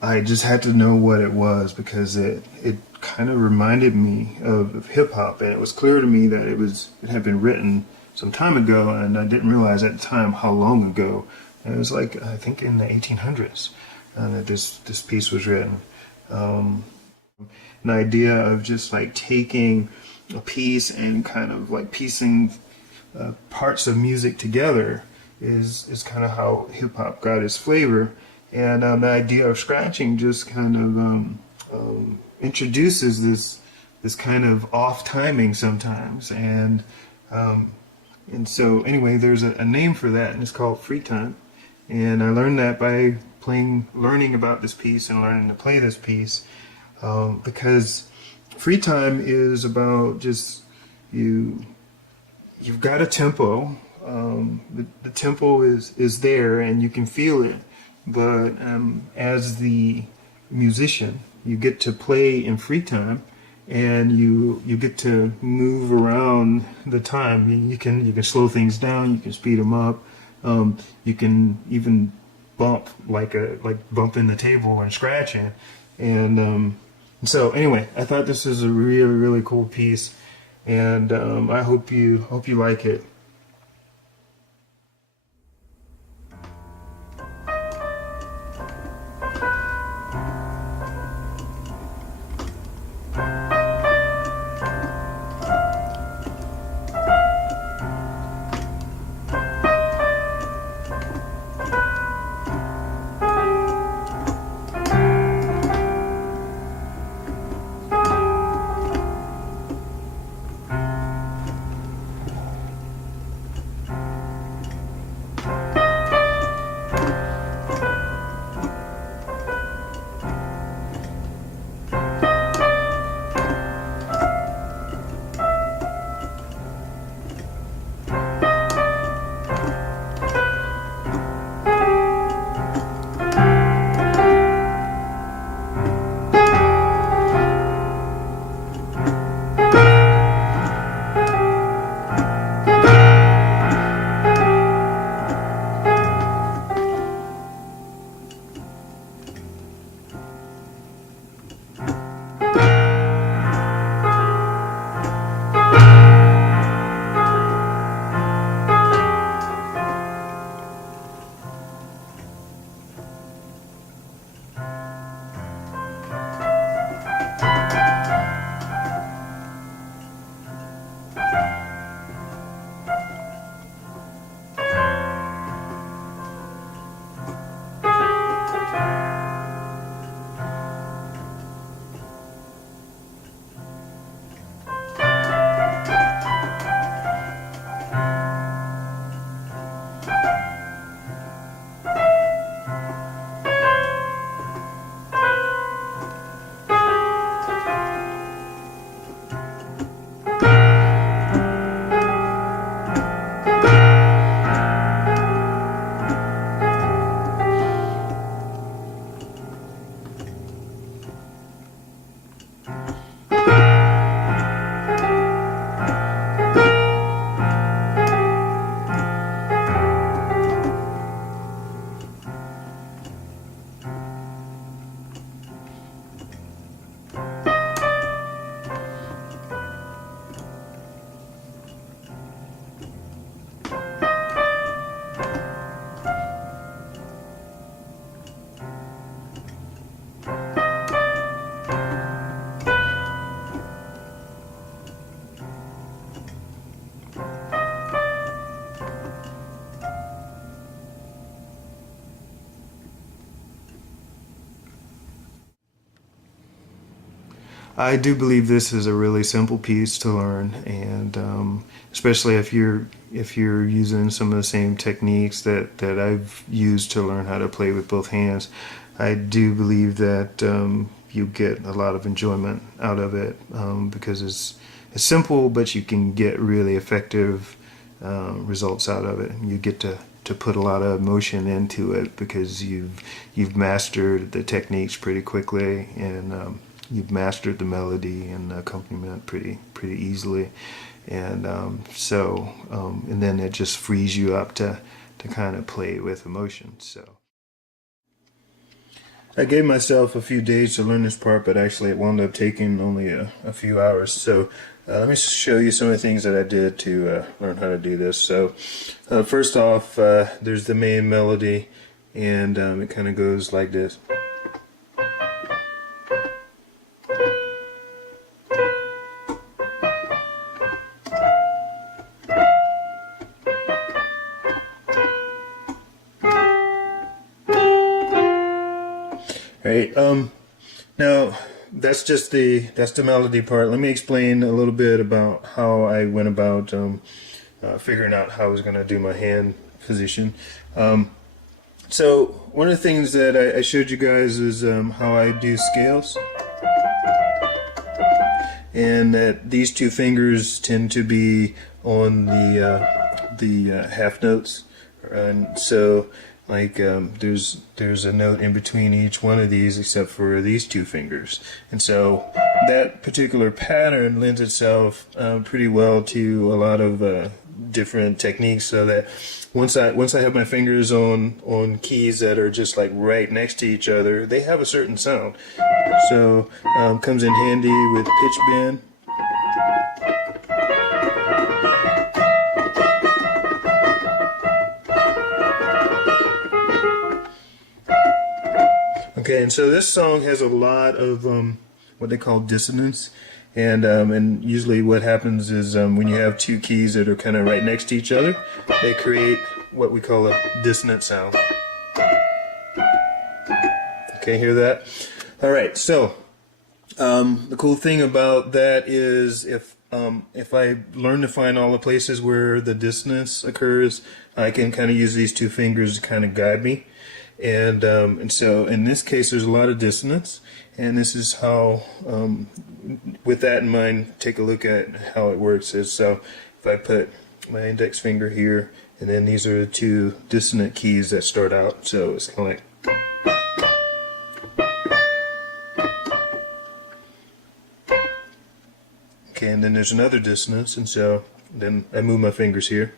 I just had to know what it was because it kind of reminded me of hip hop, and it was clear to me that it had been written some time ago, and I didn't realize at the time how long ago. And it was like I think in the 1800s that this piece was written. An idea of just like taking a piece and kind of like piecing parts of music together is kind of how hip hop got its flavor. And the idea of scratching just kind of introduces this kind of off timing sometimes, and so anyway, there's a name for that, and it's called free time. And I learned that by learning about this piece and learning to play this piece, because free time is about just you've got a tempo. The tempo is there, and you can feel it. But as the musician, you get to play in free time, and you get to move around the time. You can slow things down, you can speed them up, you can even bump like bumping the table and scratching, and so anyway, I thought this is a really cool piece, and I hope you like it. I do believe this is a really simple piece to learn, and especially if you're using some of the same techniques that I've used to learn how to play with both hands. I do believe that you get a lot of enjoyment out of it, because it's simple, but you can get really effective results out of it. You get to put a lot of emotion into it because you've mastered the techniques pretty quickly, and you've mastered the melody and the accompaniment pretty easily, and and then it just frees you up to kind of play with emotion. So I gave myself a few days to learn this part, but actually it wound up taking only a few hours. So let me show you some of the things that I did to learn how to do this. So first off, there's the main melody, and it kind of goes like this. Right. Now that's the melody part. Let me explain a little bit about how I went about figuring out how I was going to do my hand position. So one of the things that I showed you guys is how I do scales, and that these two fingers tend to be on the half notes, and so like there's a note in between each one of these except for these two fingers, and so that particular pattern lends itself pretty well to a lot of different techniques, so that once I have my fingers on keys that are just like right next to each other, they have a certain sound. So comes in handy with pitch bend. Okay, and so this song has a lot of what they call dissonance, and usually what happens is when you have two keys that are kind of right next to each other, they create what we call a dissonant sound. Okay, hear that? All right, so the cool thing about that is if I learn to find all the places where the dissonance occurs, I can kind of use these two fingers to kind of guide me. And so in this case there's a lot of dissonance, and this is how, with that in mind, take a look at how it works. So if I put my index finger here, and then these are the two dissonant keys that start out, so it's kind of like, okay, and then there's another dissonance, and so then I move my fingers here.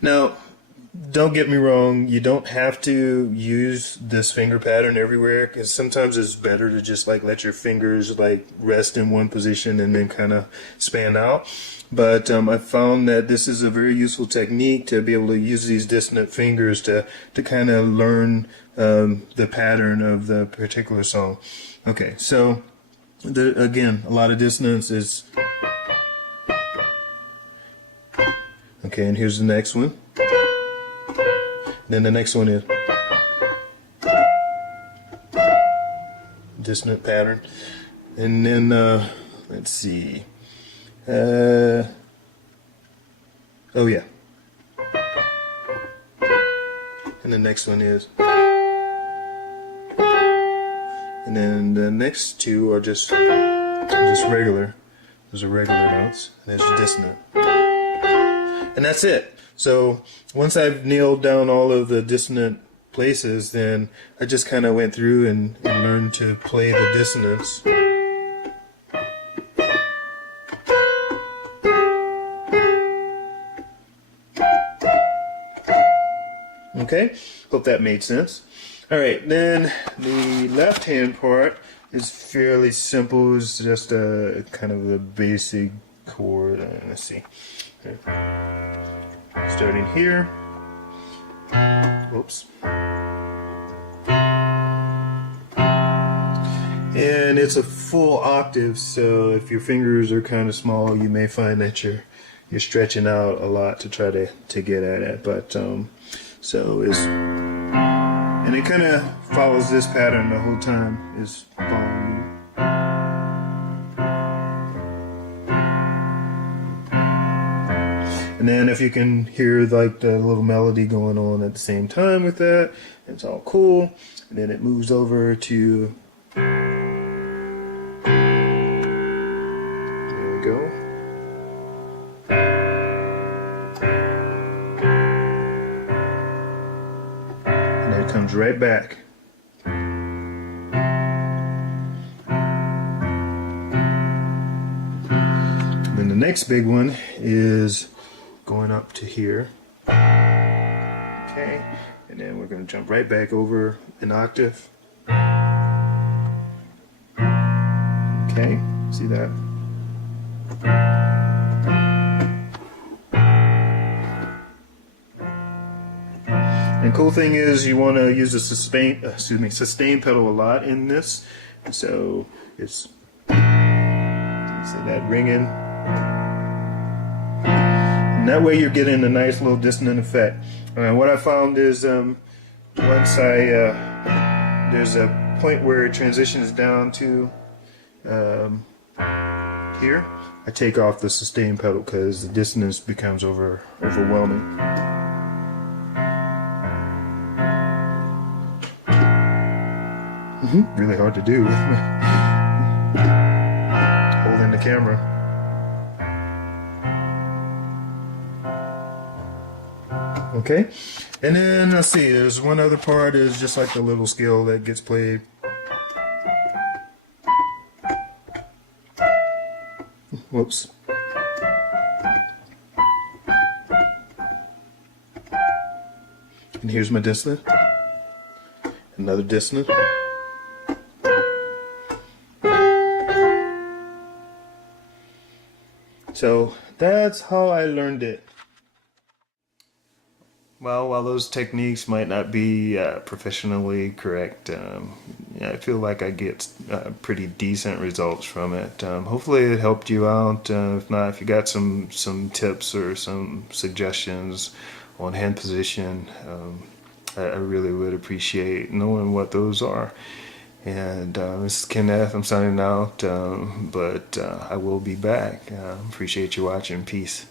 Now don't get me wrong, you don't have to use this finger pattern everywhere, because sometimes it's better to just like let your fingers like rest in one position and then kind of span out. But I found that this is a very useful technique to be able to use these dissonant fingers to kind of learn the pattern of the particular song. Okay, so again, a lot of dissonance is. Okay, and here's the next one. Then the next one is dissonant pattern, and then let's see. Oh yeah. And the next one is, and then the next two are just regular. Those are regular notes, and there's dissonant, and that's it. So once I've nailed down all of the dissonant places, then I just kind of went through and learned to play the dissonance. Okay, hope that made sense. Alright, then the left hand part is fairly simple. It's just a kind of a basic chord. Let's see. Okay. Starting here. Oops. And it's a full octave, so if your fingers are kind of small, you may find that you're stretching out a lot to try to get at it. But so is, and it kind of follows this pattern the whole time, is following you. And then if you can hear like the little melody going on at the same time with that, it's all cool. And then it moves over to, there we go. And then it comes right back. And then the next big one is going up to here. Okay, And then we're going to jump right back over an octave. Okay, see that? And the cool thing is you want to use the sustain pedal a lot in this. So it's, see that ringing? And that way you're getting a nice little dissonant effect. What I found is once there's a point where it transitions down to here, I take off the sustain pedal because the dissonance becomes overwhelming. Really hard to do with me holding the camera. Okay, and then let's see, there's one other part is just like the little scale that gets played. Whoops. And here's my dissonant. Another dissonant. So that's how I learned it. Well, while those techniques might not be professionally correct, I feel like I get pretty decent results from it. Hopefully it helped you out. If not, if you got some tips or some suggestions on hand position, I really would appreciate knowing what those are. And this is Kenneth, I'm signing out, but I will be back. Appreciate you watching. Peace.